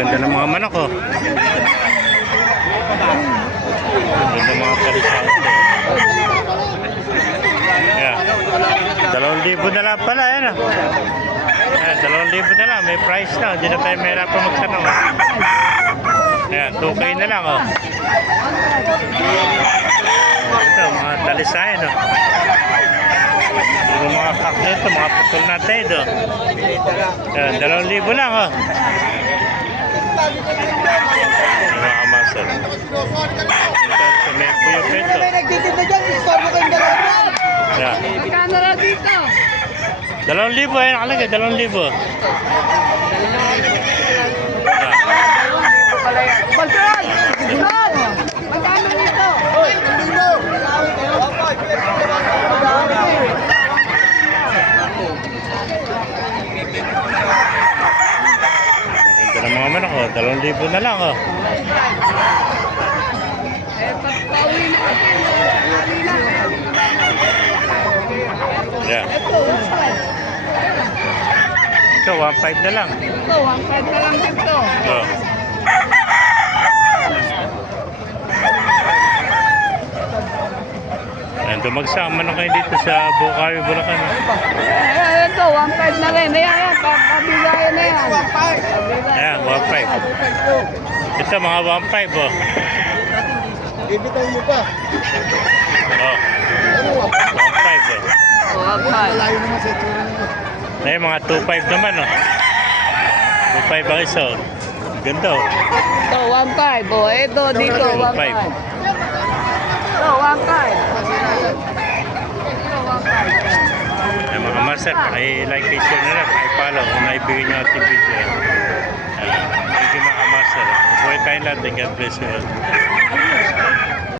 Ganda ng mga manok, oh. Ganda ng mga kalisante. Yeah. 2,000 na lang pala, yan, oh. Ayan, 2,000 na lang. May price na. Hindi na tayo mahirapan magtanong, oh. Ayan, 2K na lang, oh. Ito, mga talisayan, oh. Yung mga kak nito, mga putol natin, oh. Ayan, 2,000 lang, oh. Mga kamasal. Ito, sa may puyo peto. Ayan. Magkano na dito? 2,000, ayan, nakalagay, 2,000. Balsuran! Balsuran! Magkano dito? Ganda ng mga manok, oh. 2,000 na lang, oh. Eh, pauwi na kasi. Pauwi na. Yeah. Ito, 1,500 na lang. Ito, 1.5 na lang dito. Oh. Ayan, dumagsa ang manok kayo dito sa Bukawi, Bulacan. Eh, ito, 1.5 na rin. Ayan, pabigayan na yan. Ayan, 1,500. Ito, mga 1,500, oh. Bibitaw mo pa. Oh. 1,500, oh. 1.5. Layo naman sa tura nito. Ayan, mga 2,500 naman, oh. 2,500 ang isa, oh. Ganda, oh. Ito, 1.5. Oh, ito, dito, 1.5. 1,500. Ito, 1.5. Ayan, mga master, like, share na lang, follow kung naibigay nyo ating video. Thank you, mga master. Buhay tayong lahat, and God bless you all.